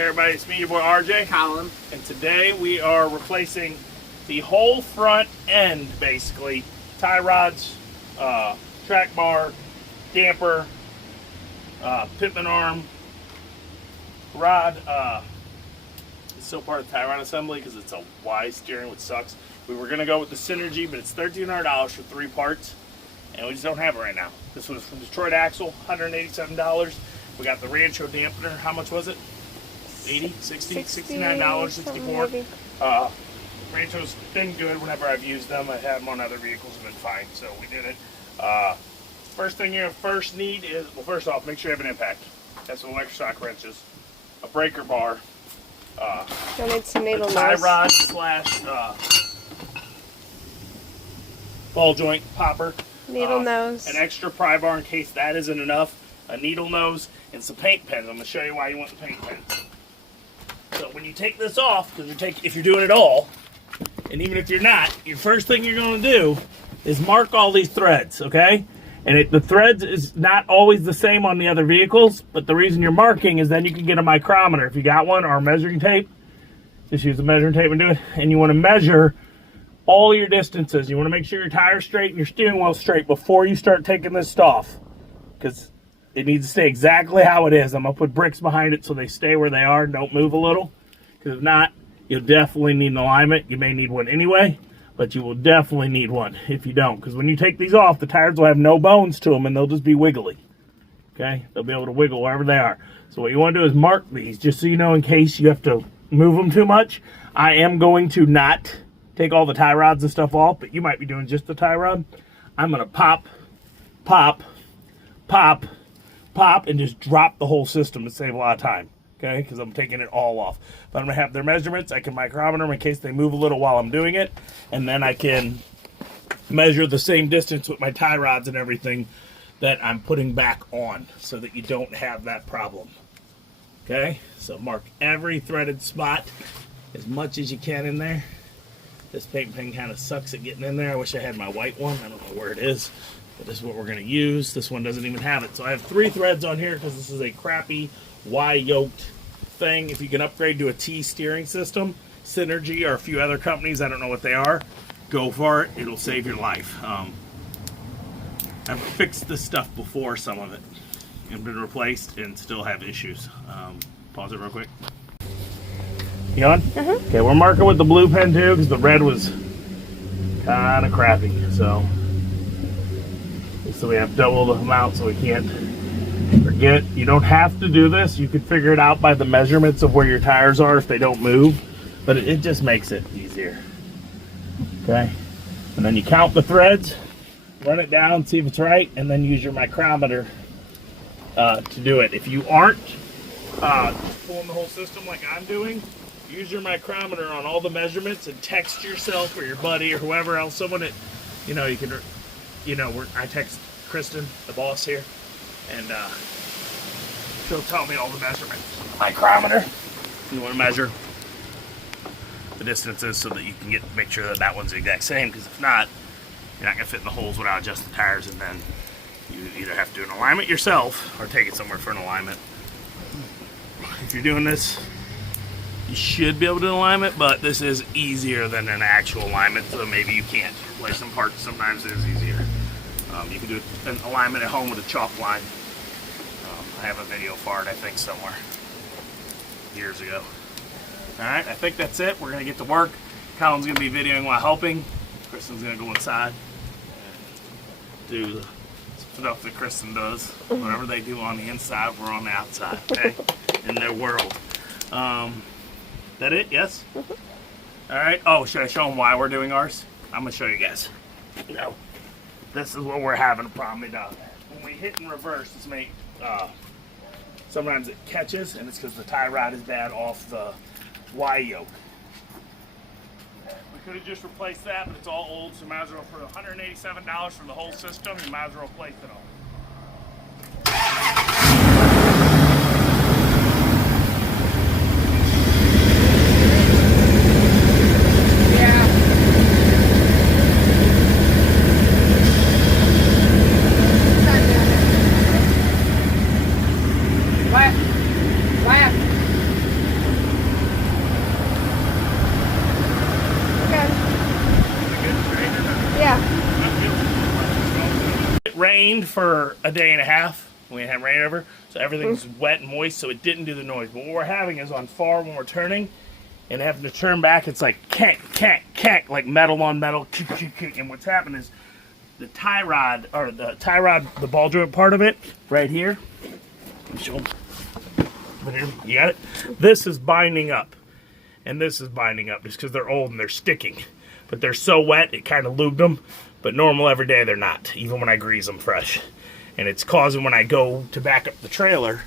Hey everybody, it's me, your boy RJ. Collin. And today we are replacing the whole front end, basically. Tie rods, track bar, damper, pitman arm, rod. It's still part of the tie rod assembly because it's a Y steering, which sucks. We were going to go with the Synergy, but it's $1,300 for 3 parts, and we just don't have it right now. This was from Detroit Axle, $187. We got the Rancho dampener. How much was it? 80, 60, $69, 64. Rancho's been good whenever I've used them. I have them on other vehicles and been fine, so we did it. First thing you first need is, well, first off, make sure you have an impact. That's some electroshock wrenches, a breaker bar, You'll need some needle a tie nose. rod slash ball joint popper, Needle nose. an extra pry bar in case that isn't enough, a needle nose, and some paint pens. I'm going to show you why you want the paint pens. So when you take this off, because if you're doing it all, and even if you're not, your first thing you're going to do is mark all these threads, okay? And the threads is not always the same on the other vehicles, but the reason you're marking is then you can get a micrometer if you got one, or a measuring tape. Just use a measuring tape and do it. And you want to measure all your distances. You want to make sure your tire's straight and your steering wheel's straight before you start taking this off, because it needs to stay exactly how it is. I'm going to put bricks behind it so they stay where they are and don't move a little, because if not, you'll definitely need an alignment. You may need one anyway, but you will definitely need one if you don't, because when you take these off, the tires will have no bones to them and they'll just be wiggly. Okay? They'll be able to wiggle wherever they are. So what you want to do is mark these, just so you know in case you have to move them too much. I am going to not take all the tie rods and stuff off, but you might be doing just the tie rod. I'm going to pop, pop, pop, pop, and just drop the whole system to save a lot of time. Okay, because I'm taking it all off. But I'm going to have their measurements. I can micrometer them in case they move a little while I'm doing it. And then I can measure the same distance with my tie rods and everything that I'm putting back on, so that you don't have that problem. Okay, so mark every threaded spot as much as you can in there. This paint pen kind of sucks at getting in there. I wish I had my white one. I don't know where it is, but this is what we're going to use. This one doesn't even have it. So I have 3 threads on here because this is a crappy Y-yoked thing. If you can upgrade to a T steering system, Synergy or a few other companies, I don't know what they are, go for it. It'll save your life. I've fixed this stuff before, some of it, and been replaced and still have issues. Pause it real quick. You on? Mm-hmm. Okay, we're marking with the blue pen too because the red was kind of crappy. So we have double the amount so we can't forget. You don't have to do this. You can figure it out by the measurements of where your tires are if they don't move, but it just makes it easier. Okay, and then you count the threads, run it down, see if it's right, and then use your micrometer to do it. If you aren't just pulling the whole system like I'm doing, use your micrometer on all the measurements and text yourself or your buddy or whoever else, someone that, you know, you can, you know, I text Kristen, the boss here, and she'll tell me all the measurements. Micrometer. You want to measure the distances so that you can make sure that that one's the exact same, because if not, you're not going to fit in the holes without adjusting the tires, and then you either have to do an alignment yourself or take it somewhere for an alignment. If you're doing this, you should be able to do an alignment, but this is easier than an actual alignment, so maybe you can't. Replace some parts, sometimes it is easier. You can do an alignment at home with a chalk line. I have a video for it, I think, somewhere years ago. Alright, I think that's it. We're going to get to work. Collin's going to be videoing while helping. Kristen's going to go inside and do the stuff that Kristen does. Whatever they do on the inside, we're on the outside, okay? In their world. That it? Yes? Alright. Oh, should I show them why we're doing ours? I'm going to show you guys. No. This is what we're having a problem about. When we hit in reverse, it's made, sometimes it catches, and it's because the tie rod is bad off the Y yoke. We could have just replaced that, but it's all old, so you might as well, for $187 for the whole system, you might as well replace it all. rained for a day and a half. We had rain over, so everything's wet and moist, so it didn't do the noise. But what we're having is on far when we're turning, and having to turn back, it's like kank, kank, kank, like metal on metal. And what's happening is the tie rod, the ball joint part of it, right here. Let me show them. Right here. You got it? This is binding up. And this is binding up just because they're old and they're sticking. But they're so wet, it kind of lubed them. But normal every day, they're not, even when I grease them fresh. And it's causing when I go to back up the trailer,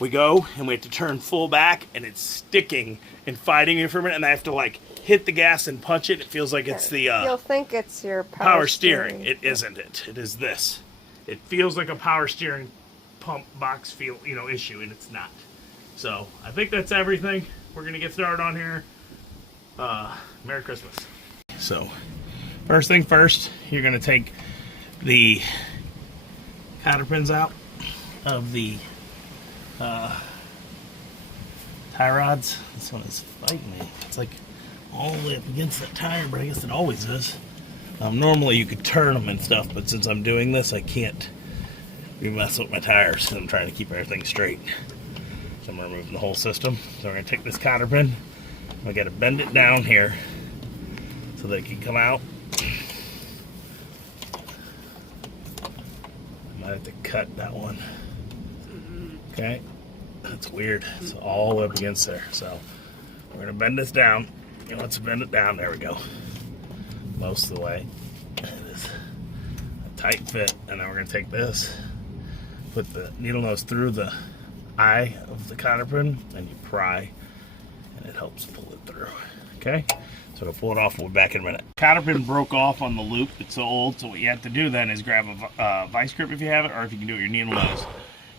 we go and we have to turn full back and it's sticking and fighting me for a minute, and I have to like hit the gas and punch it. It feels like it's the You'll think it's your power steering. It isn't it. It is this. It feels like a power steering pump box feel, issue, and it's not. So I think that's everything. We're gonna get started on here. Merry Christmas. So first thing first, you're gonna take the cotter pins out of the tie rods. This one is fighting me. It's like all the way up against that tire, but I guess it always is. Normally you could turn them and stuff, but since I'm doing this, I can't be messing with my tires because I'm trying to keep everything straight. So I'm removing the whole system. So we're going to take this cotter pin. I got to bend it down here so that it can come out. Might have to cut that one. Okay, that's weird. It's all the way up against there. So we're gonna bend this down. And let's bend it down. There we go. Most of the way. It is a tight fit. And then we're gonna take this, put the needle nose through the eye of the cotter pin, and you pry, and it helps pull it through. Okay. So we'll pull it off. We'll be back in a minute. Cotter pin broke off on the loop. It's so old. So what you have to do then is grab a vice grip if you have it, or if you can do it with your needle nose.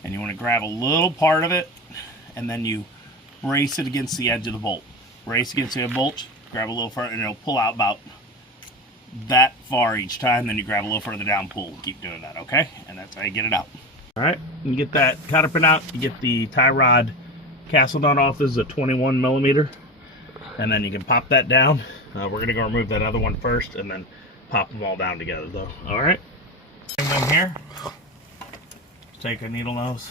And you want to grab a little part of it, and then you brace it against the edge of the bolt. Brace against the bolt, grab a little further, and it'll pull out about that far each time. Then you grab a little further down, pull. Keep doing that, okay? And that's how you get it out. All right, you get that cotter pin out. You get the tie rod castle nut off. This is a 21 millimeter. And then you can pop that down. We're going to go remove that other one first and then pop them all down together though. All right. Same thing here. Take a needle nose,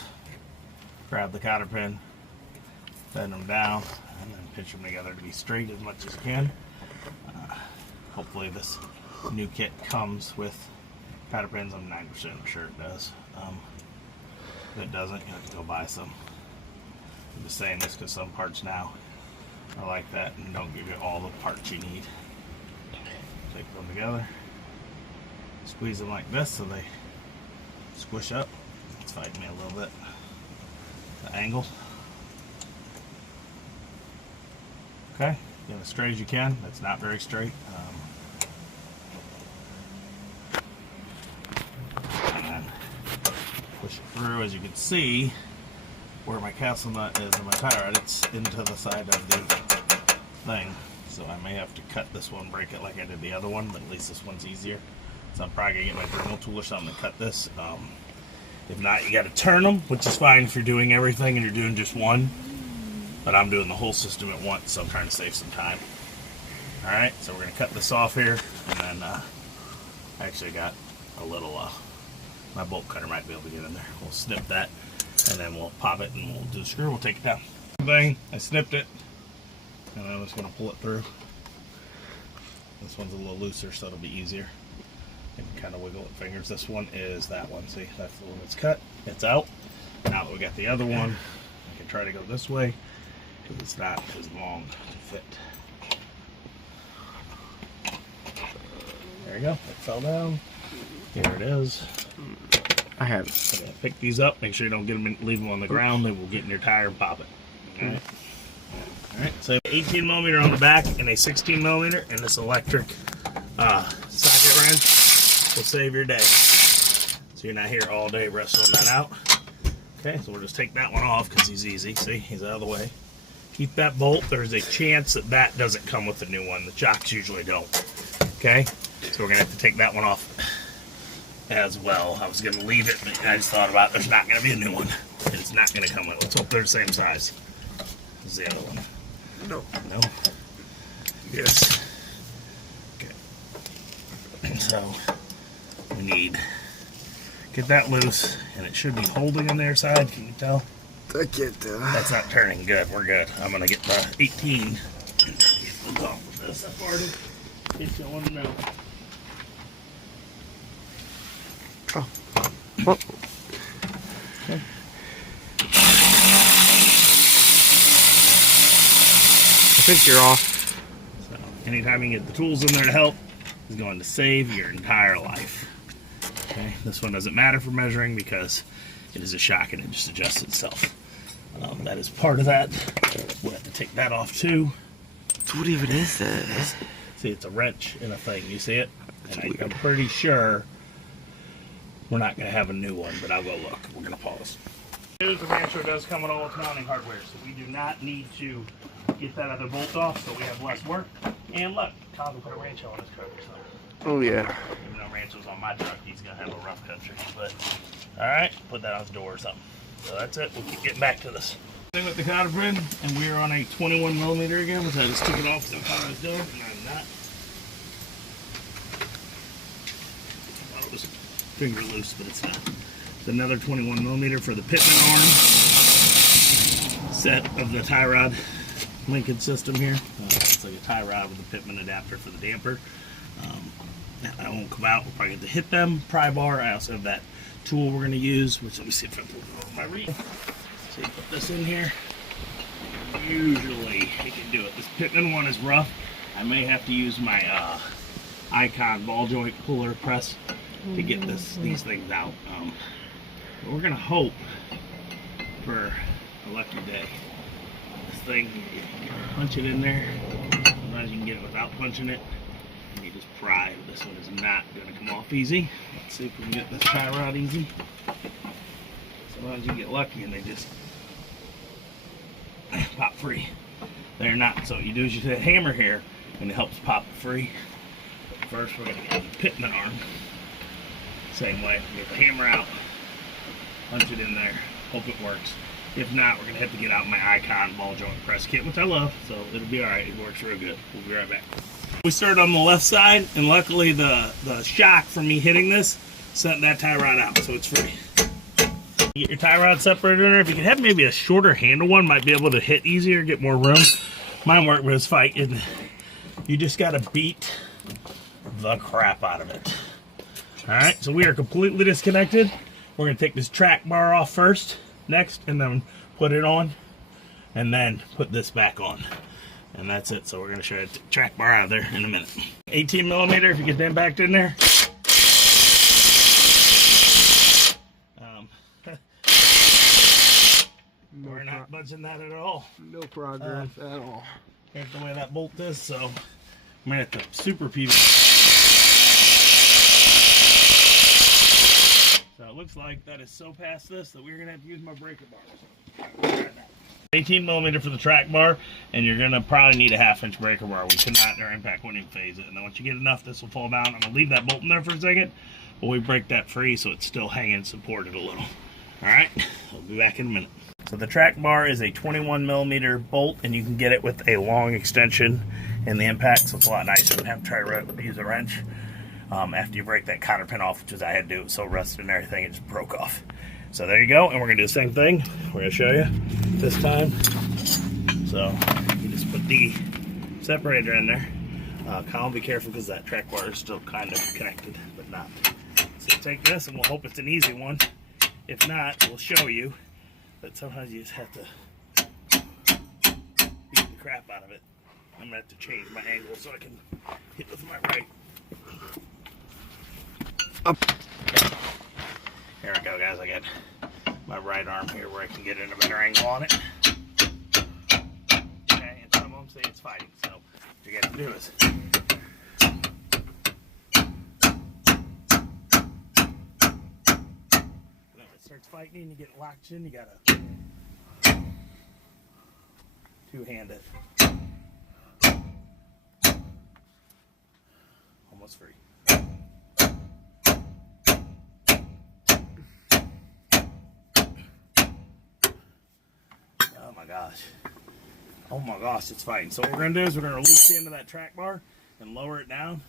grab the cotter pin, bend them down, and then pinch them together to be straight as much as you can. Hopefully this new kit comes with cotter pins. I'm 90% sure it does. If it doesn't, you have to go buy some. I'm just saying this because some parts now are like that and don't give you all the parts you need. Take them together, squeeze them like this so they squish up. It's fighting me a little bit. The angle. Okay, get as straight as you can. That's not very straight. And then push it through. As you can see, where my castle nut is in my tire rod, it's into the side of the thing. So I may have to cut this one, break it like I did the other one, but at least this one's easier. So I'm probably gonna get my Dremel tool or something to cut this. If not, you gotta turn them, which is fine if you're doing everything and you're doing just one. But I'm doing the whole system at once, so I'm trying to save some time. All right, so we're gonna cut this off here, and then I actually got a little, my bolt cutter might be able to get in there. We'll snip that, and then we'll pop it, and we'll do the screw. We'll take it down. I snipped it, and I'm just gonna pull it through. This one's a little looser, so it'll be easier. You can kind of wiggle it fingers. This one is that one. See, that's the one that's cut. It's out. Now that we got the other one, I can try to go this way because it's not as long to fit. There you go. It fell down. Here it is. I have it. So I'm gonna pick these up. Make sure you don't get them leave them on the ground. They will get in your tire and pop it. All right. All right. So 18 millimeter on the back and a 16 millimeter, and this electric socket wrench will save your day. So you're not here all day wrestling that out. Okay, so we'll just take that one off because he's easy. See, he's out of the way. Keep that bolt. There's a chance that that doesn't come with the new one. The jocks usually don't. Okay, so we're gonna have to take that one off as well. I was gonna leave it, but I just thought about it. There's not gonna be a new one. It's not gonna come with. Let's hope they're the same size as the other one. No. No. Yes. Okay. So we need Get that loose, and it should be holding on their side. Can you tell? I can't tell. That's not turning good. We're good. I'm gonna get the 18. Get off with this. I farted. It's going to know. Oh. Well. Okay. I think you're off. So, anytime you get the tools in there to help, is going to save your entire life. Okay, this one doesn't matter for measuring because it is a shock and it just adjusts itself. That is part of that. We'll have to take that off too. What even is this? See, it's a wrench in a thing. You see it? That's And weird. I'm pretty sure we're not going to have a new one, but I'll go look. We're going to pause. The Rancho does come with all its mounting hardware, so we do not need to get that other bolt off, so we have less work. And look, Collin put a Rancho on his truck or something. Oh yeah. Even though Rancho's on my truck, he's gonna have a rough country. But all right, put that on his door or something. So that's it. We'll keep getting back to this. Thing with the cotter pin, and we are on a 21mm again, which I just took it off so I thought I was done, and I'm not. I thought it was finger loose, but it's not. It's another 21mm for the Pitman arm set of the tie rod linking system here. It's like a tie rod with a Pitman adapter for the damper. That won't come out. We'll probably get to hit them. Pry bar. I also have that tool we're going to use, which let me see if I put it on my reel. So you put this in here. Usually you can do it. This Pitman one is rough. I may have to use my Icon ball joint puller press to get these things out. But we're going to hope for a lucky day. This thing, you can punch it in there. Sometimes you can get it without punching it. And you just pry. This one is not going to come off easy. Let's see if we can get this tie rod easy. Sometimes you get lucky and they just pop free. They're not. So what you do is you hit a hammer here and it helps pop it free. First we're going to get the Pitman arm. Same way. Get the hammer out, punch it in there, hope it works. If not, we're going to have to get out my Icon ball joint press kit, which I love, so it'll be alright. It works real good. We'll be right back. We started on the left side, and luckily the shock from me hitting this sent that tie rod out, so it's free. You get your tie rod separator in there. If you can have maybe a shorter handle one, might be able to hit easier, get more room. Mine worked with this fight, and you just got to beat the crap out of it. Alright, so we are completely disconnected. We're going to take this track bar off first, next, and then put it on, and then put this back on. And that's it. So we're going to show you the track bar out of there in a minute. 18mm, if you get them backed in there. We're not budging that at all. No progress at all. That's the way that bolt is, so I'm going to have to super PV. So it looks like that is so past this that we're going to have to use my breaker bar. 18mm for the track bar, and you're going to probably need a 1/2-inch breaker bar. We cannot, our impact won't even phase it. And then once you get enough, this will fall down. I'm going to leave that bolt in there for a second, but we break that free so it's still hanging supported a little. Alright, I'll be back in a minute. So the track bar is a 21mm bolt, and you can get it with a long extension in the impact, so it's a lot nicer than having to try to use a wrench. After you break that cotter pin off, which is I had to do, it was so rusted and everything, it just broke off. So there you go, and we're going to do the same thing. We're going to show you this time. So you just put the separator in there. Collin, be careful because that track bar is still kind of connected, but not. So take this, and we'll hope it's an easy one. If not, we'll show you. But sometimes you just have to beat the crap out of it. I'm going to have to change my angle so I can hit with my right. Up. Here we go, guys. I got my right arm here where I can get in a better angle on it. Okay, and some of them say it's fighting, so what you got to do is when it starts fighting and you get locked in, you got to two-hand it. Almost free. Oh my gosh. Oh my gosh, it's fighting. So what we're going to do is we're going to release the end of that track bar and lower it down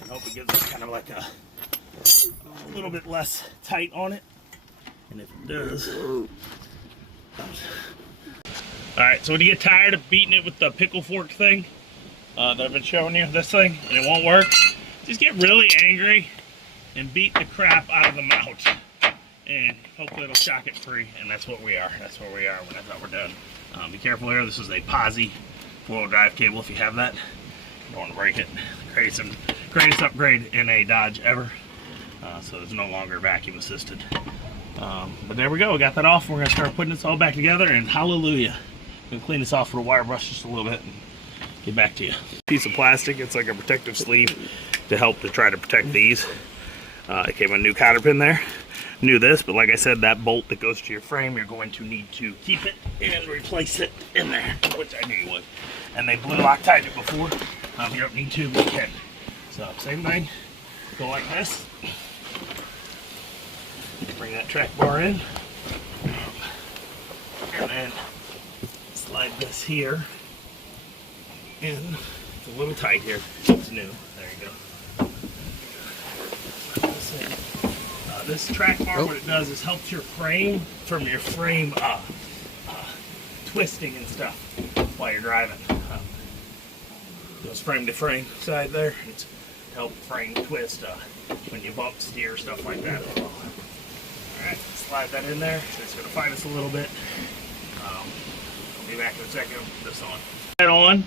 and hope it gives us kind of like a a little bit less tight on it. And if it does. Alright, so when you get tired of beating it with the pickle fork thing that I've been showing you, this thing, and it won't work, just get really angry and beat the crap out of the mount. And hopefully it'll shock it free, and that's what we are. That's where we are when I thought we're done. Be careful here. This is a posi 4-wheel drive cable if you have that. You don't want to break it. Greatest upgrade in a Dodge ever. So it's no longer vacuum assisted. But there we go. We got that off. We're going to start putting this all back together, and hallelujah. I'm going to clean this off with a wire brush just a little bit and get back to you. Piece of plastic. It's like a protective sleeve to help to try to protect these. It came a new cotter pin there. Knew this, but like I said, that bolt that goes to your frame, you're going to need to keep it and replace it in there, which I knew you would. And they blew Loctite it before. You don't need to, but you can. So same thing. Go like this. Bring that track bar in, and then slide this here in. It's a little tight here. It's new. There you go. This track bar, what it does is helps your frame from your frame twisting and stuff while you're driving. Goes frame to frame side there. It's to help frame twist when you bump, steer, stuff like that as well. Alright, slide that in there. It's going to fight us a little bit. I'll be back in a second. Put this on. That on,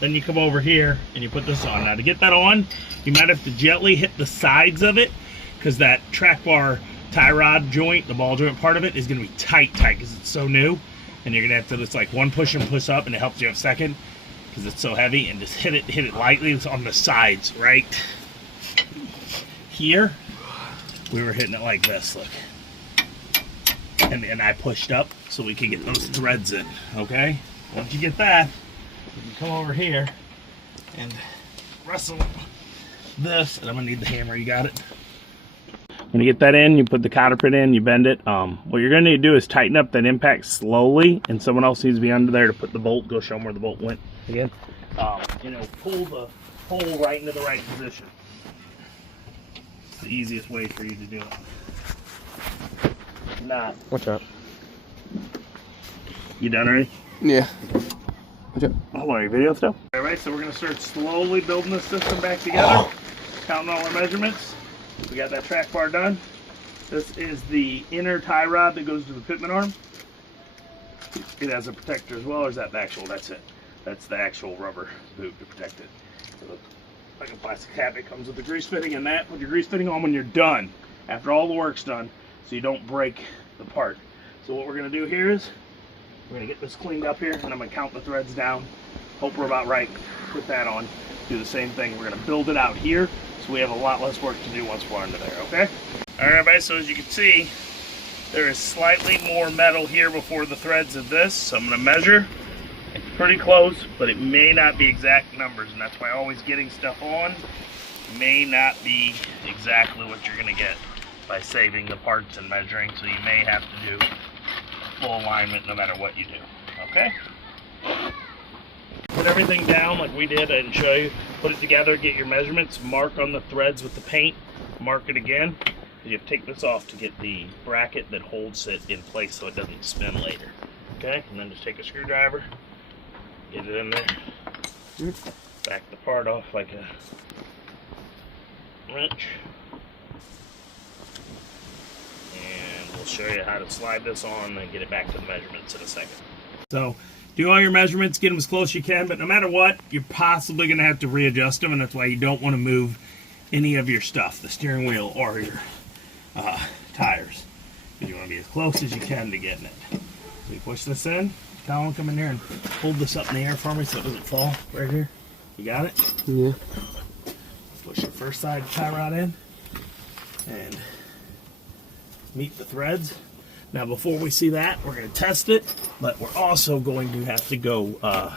then you come over here and you put this on. Now to get that on, you might have to gently hit the sides of it, because that track bar tie rod joint, the ball joint part of it, is going to be tight because it's so new. And you're going to have to, it's like one push and push up, and it helps you have a second because it's so heavy. And just hit it lightly. It's on the sides, right here. We were hitting it like this, look. And I pushed up so we could get those threads in, okay? Once you get that, you can come over here and wrestle this. And I'm going to need the hammer. You got it? When you get that in, you put the cotter pin in, you bend it. What you're going to need to do is tighten up that impact slowly, and someone else needs to be under there to put the bolt. Go show them where the bolt went again. Pull the hole right into the right position. It's the easiest way for you to do it. Not. Watch out. You done already? Yeah. Watch out. Hold on, your video still? Alright, so we're going to start slowly building this system back together. Counting all our measurements. We got that track bar done. This is the inner tie rod that goes to the fitment arm. It has a protector as well, or is that the actual? That's it. That's the actual rubber boot to protect it. So like a plastic cap, it comes with the grease fitting, and that, put your grease fitting on when you're done, after all the work's done, so you don't break the part. So what we're going to do here is, we're going to get this cleaned up here, and I'm going to count the threads down. Hope we're about right. Put that on. Do the same thing. We're going to build it out here, so we have a lot less work to do once we're under there, okay? Alright everybody, so as you can see, there is slightly more metal here before the threads of this, so I'm going to measure. It's pretty close, but it may not be exact numbers, and that's why always getting stuff on may not be exactly what you're going to get by saving the parts and measuring, so you may have to do full alignment no matter what you do, okay? Put everything down like we did and show you. Put it together, get your measurements, mark on the threads with the paint, mark it again. You have to take this off to get the bracket that holds it in place so it doesn't spin later. Okay, and then just take a screwdriver, get it in there, back the part off like a wrench, and we'll show you how to slide this on and get it back to the measurements in a second. So do all your measurements, get them as close as you can, but no matter what, you're possibly going to have to readjust them, and that's why you don't want to move any of your stuff, the steering wheel or your tires. You want to be as close as you can to getting it. So you push this in. Collin, come in here and hold this up in the air for me so it doesn't fall right here. You got it? Yeah. Push your first side tie rod in and meet the threads. Now before we see that, we're going to test it, but we're also going to have to go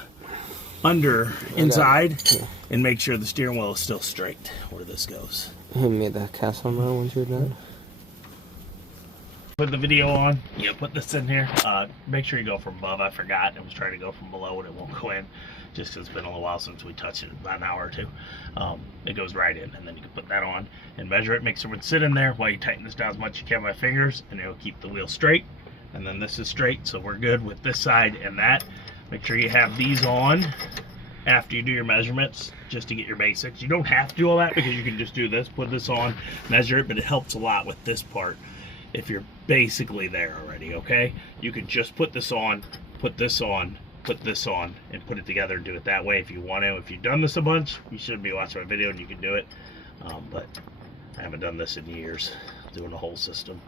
under inside and make sure the steering wheel is still straight where this goes. I made that cast on that once you're done. Put the video on. Yeah, put this in here. Make sure you go from above. I forgot. I was trying to go from below and it won't go in. Just 'cause it's been a little while since we touched it, about an hour or two. It goes right in, and then you can put that on and measure it. Make sure it would sit in there while you tighten this down as much as you can with my fingers, and it'll keep the wheel straight. And then this is straight, so we're good with this side and that. Make sure you have these on after you do your measurements, just to get your basics. You don't have to do all that because you can just do this, put this on, measure it, but it helps a lot with this part if you're basically there already, okay? You can just put this on, put this on, put this on, and put it together and do it that way if you want to. If you've done this a bunch, you should be watching my video and you can do it. But I haven't done this in years, doing the whole system.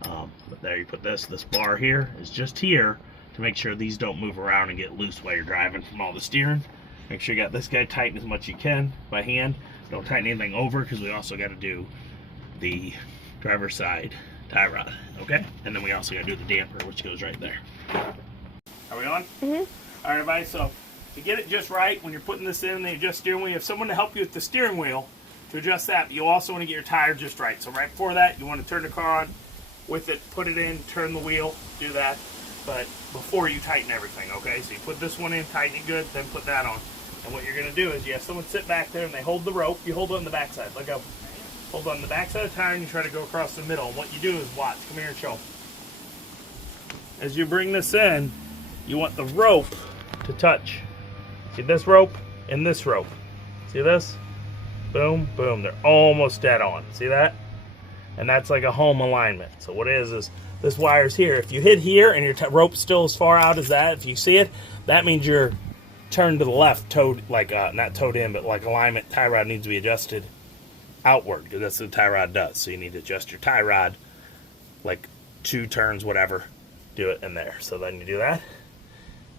But there you put this bar here is just here to make sure these don't move around and get loose while you're driving from all the steering. Make sure you got this guy tighten as much as you can by hand. Don't tighten anything over because we also got to do the driver's side tie rod, okay? And then we also got to do the damper, which goes right there. Are we on? Mm-hmm. All right, everybody, so to get it just right, when you're putting this in, they adjust steering wheel. You have someone to help you with the steering wheel to adjust that, but you also want to get your tire just right. So right before that, you want to turn the car on with it, put it in, turn the wheel, do that, but before you tighten everything, okay? So you put this one in, tighten it good, then put that on. And what you're going to do is you have someone sit back there and they hold the rope. You hold it on the backside. Look up. Hold on the backside of the tire and you try to go across the middle. And what you do is watch. Come here and show. As you bring this in, you want the rope to touch. See this rope and this rope. See this? Boom, boom. They're almost dead on. See that? And that's like a home alignment. So what it is this wire's here. If you hit here and your rope's still as far out as that, if you see it, that means you're turned to the left, towed, like, not towed in, but like alignment, tie rod needs to be adjusted outward, because that's what the tie rod does. So you need to adjust your tie rod, like 2 turns, whatever, do it in there. So then you do that,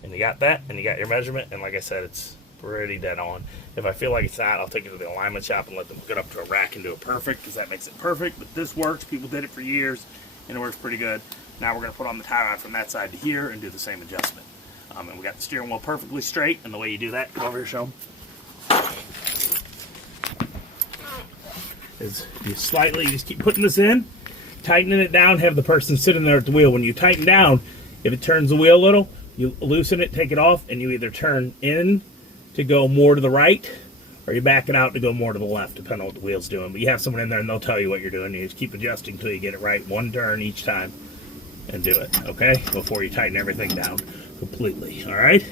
and you got that, and you got your measurement, and like I said, it's pretty dead on. If I feel like it's not, I'll take it to the alignment shop and let them hook it up to a rack and do it perfect, because that makes it perfect. But this works. People did it for years, and it works pretty good. Now we're going to put on the tie rod from that side to here and do the same adjustment. And we got the steering wheel perfectly straight, and the way you do that, come over here, show them, is you just keep putting this in, tightening it down, have the person sitting there at the wheel. When you tighten down, if it turns the wheel a little, you loosen it, take it off, and you either turn in to go more to the right, or you back it out to go more to the left, depending on what the wheel's doing. But you have someone in there, and they'll tell you what you're doing. You just keep adjusting until you get it right, 1 turn each time, and do it, okay? Before you tighten everything down completely, all right?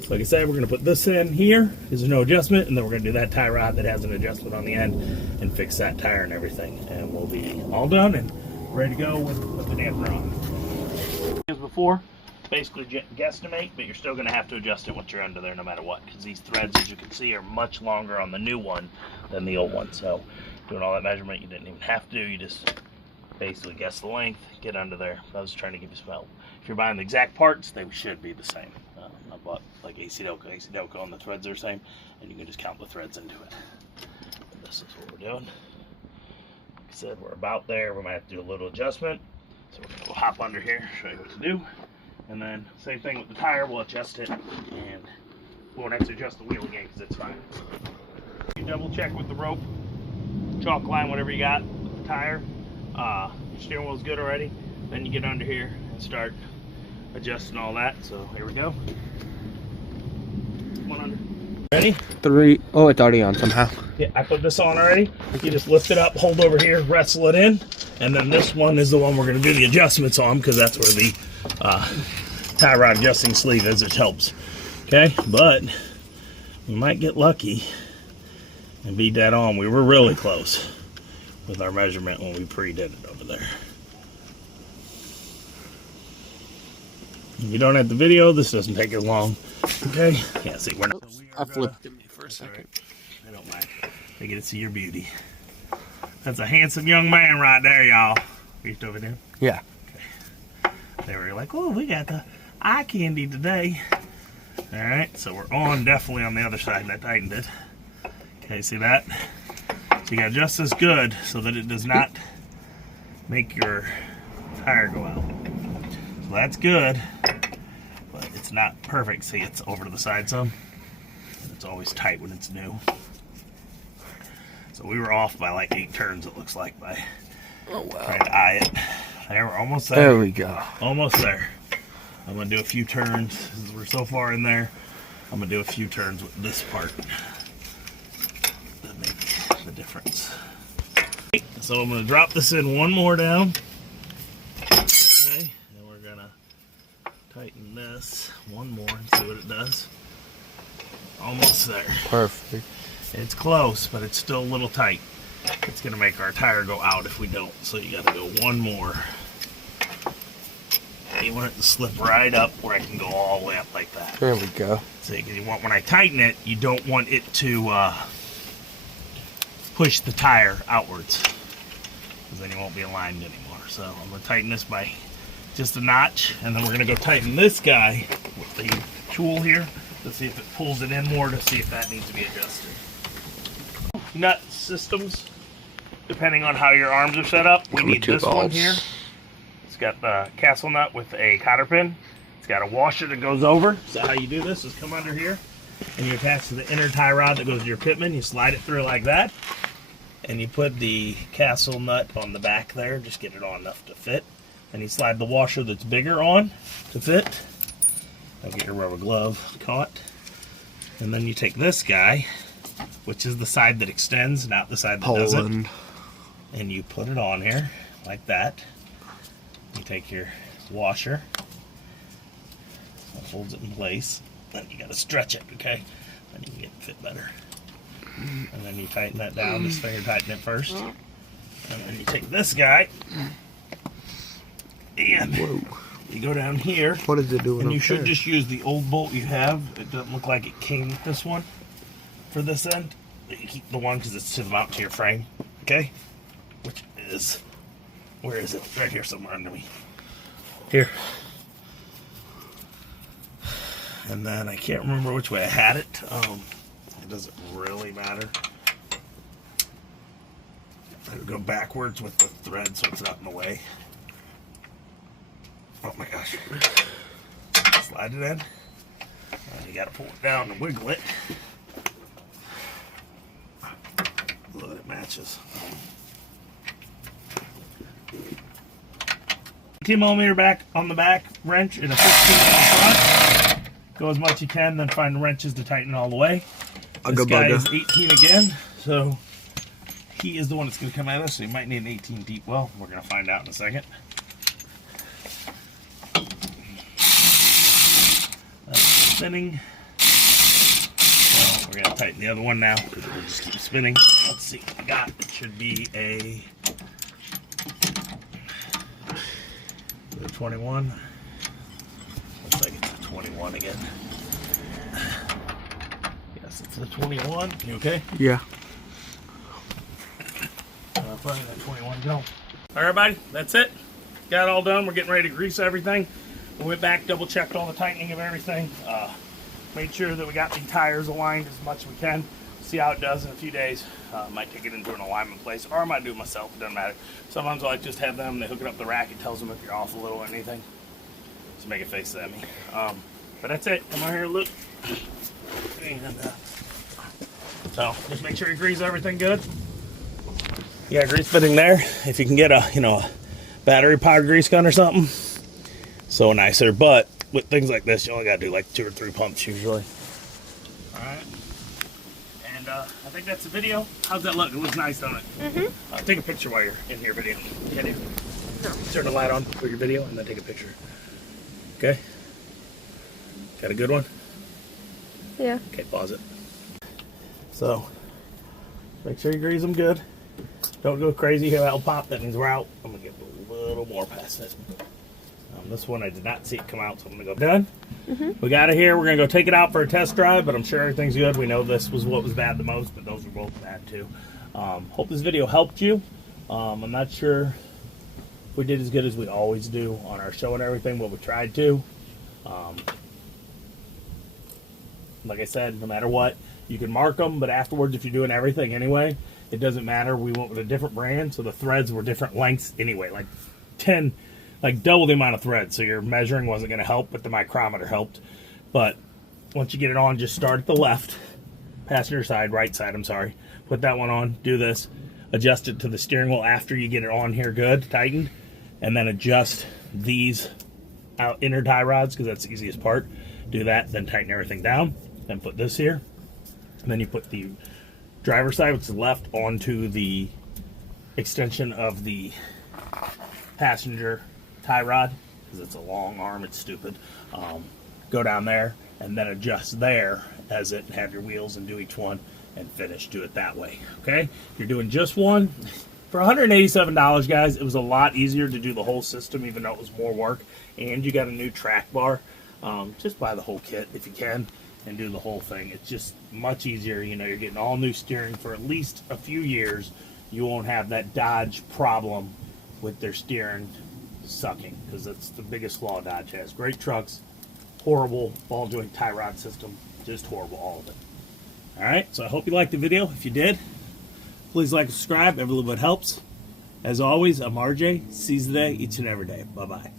So like I said, we're going to put this in here because there's no adjustment, and then we're going to do that tie rod that has an adjustment on the end and fix that tire and everything, and we'll be all done and ready to go with the damper on. As before, basically guesstimate, but you're still going to have to adjust it once you're under there no matter what, because these threads, as you can see, are much longer on the new one than the old one. So doing all that measurement, you didn't even have to. You just basically guess the length, get under there. I was trying to give you some help. If you're buying the exact parts, they should be the same. I bought like AC Delco, and the threads are the same, and you can just count the threads into it. And this is what we're doing. Like I said, we're about there. We might have to do a little adjustment. So we're going to hop under here, show you what to do. And then same thing with the tire, we'll adjust it, and we won't have to adjust the wheel again because it's fine. You double check with the rope, chalk line, whatever you got with the tire. Your steering wheel's good already. Then you get under here and start adjusting all that. So here we go. One under. Ready? 3. Oh, it's already on somehow. Yeah, I put this on already. You just lift it up, hold over here, wrestle it in, and then this one is the one we're going to do the adjustments on, because that's where the tie rod adjusting sleeve is, which helps. Okay, but we might get lucky and be dead on. We were really close with our measurement when we pre-did it over there. If you don't have the video, this doesn't take as long. Okay? Yeah, see, we're not. I flipped it for a second. Right. I don't mind. I get to see your beauty. That's a handsome young man right there, y'all. Are you still over there? Yeah. Okay. They were like, oh, we got the eye candy today. All right, so we're on, definitely on the other side, and I tightened it. Okay, see that? So you got just as good so that it does not make your tire go out. So that's good, but it's not perfect. See, it's over to the side some. It's always tight when it's new. So we were off by like 8 turns, it looks like, by trying to eye it. There, we're almost there. There we go. Almost there. I'm going to do a few turns. Since we're so far in there, I'm going to do a few turns with this part. That make the difference. So I'm going to drop this in one more down. Okay, and we're going to tighten this one more and see what it does. Almost there. Perfect. It's close, but it's still a little tight. It's going to make our tire go out if we don't. So you got to go one more. You want it to slip right up where I can go all the way up like that. There we go. So you want, when I tighten it, you don't want it to push the tire outwards, because then you won't be aligned anymore. So I'm going to tighten this by just a notch, and then we're going to go tighten this guy with the tool here to see if it pulls it in more, to see if that needs to be adjusted. Nut systems, depending on how your arms are set up, we need this one here. It's got the castle nut with a cotter pin. It's got a washer that goes over. So how you do this is come under here, and you attach to the inner tie rod that goes to your pitman. You slide it through like that, and you put the castle nut on the back there. Just get it on enough to fit. And you slide the washer that's bigger on to fit. I'll get your rubber glove caught. And then you take this guy, which is the side that extends, not the side that doesn't. And you put it on here like that. You take your washer, so it holds it in place. Then you gotta stretch it, okay? Then you can get it fit better. And then you tighten that down, just finger tighten it first. And then you take this guy, and you go down here. What is it doing? And you should just use the old bolt you have. It doesn't look like it came with this one for this end. You keep the one because it's to mount to your frame, okay? Which is, where is it? Right here somewhere under me. Here. And then I can't remember which way I had it. It doesn't really matter. I would go backwards with the thread so it's not in the way. Oh my gosh. Slide it in. And you gotta pull it down and wiggle it. Look, it matches. 18mm back on the back wrench and a 15 on the front. Go as much as you can, then find the wrenches to tighten all the way. This guy is 18 again, so he is the one that's going to come at us. So you might need an 18 deep well. We're going to find out in a second. That's spinning. So we're going to tighten the other one now because it will just keep spinning. Let's see what we got. It should be a 21. Looks like it's a 21 again. Yes, it's a 21. You okay? Yeah. Probably that 21 go. All right, everybody, that's it. Got it all done. We're getting ready to grease everything. We went back, double checked all the tightening of everything. Made sure that we got the tires aligned as much as we can. See how it does in a few days. Might take it into an alignment place, or I might do it myself. It doesn't matter. Sometimes I like just have them. They hook it up the rack. It tells them if you're off a little or anything. Just make it face at me. But that's it. Come on here, look. And, so just make sure you grease everything good. Yeah, grease fitting there. If you can get a, a battery powered grease gun or something, so nicer. But with things like this, you only gotta do like 2 or 3 pumps usually. All right. And I think that's the video. How's that look? It looks nice, don't it? Mm-hmm. Take a picture while you're in your video. Can you? No. Turn the light on for your video and then take a picture. Okay. Got a good one? Yeah. Okay, pause it. So, make sure you grease them good. Don't go crazy here. That'll pop. That means we're out. I'm going to get a little more past it. This one I did not see it come out, so I'm going to go done. We got it here. We're going to go take it out for a test drive, but I'm sure everything's good. We know this was what was bad the most, but those were both bad too. Hope this video helped you. I'm not sure if we did as good as we always do on our show and everything, but we tried to. Like I said, no matter what, you can mark them, but afterwards, if you're doing everything anyway, it doesn't matter. We went with a different brand, so the threads were different lengths anyway, like double the amount of thread, so your measuring wasn't going to help, but the micrometer helped. But once you get it on, just start at the left, passenger side, right side, I'm sorry. Put that one on, do this, adjust it to the steering wheel after you get it on here good, tightened, and then adjust these inner tie rods, because that's the easiest part. Do that, then tighten everything down, then put this here, and then you put the driver's side, which is left, onto the extension of the passenger tie rod, because it's a long arm, it's stupid. Go down there and then adjust there as it, and have your wheels and do each one and finish. Do it that way. Okay, if you're doing just one, for $187, guys, it was a lot easier to do the whole system, even though it was more work. And you got a new track bar. Just buy the whole kit if you can and do the whole thing. It's just much easier. You know, you're getting all new steering for at least a few years. You won't have that Dodge problem with their steering sucking, because that's the biggest flaw Dodge has. Great trucks, horrible ball joint tie rod system, just horrible, all of it. All right, so I hope you liked the video. If you did, please like and subscribe. Every little bit helps. As always, I'm RJ. Seize the day each and every day. Bye-bye.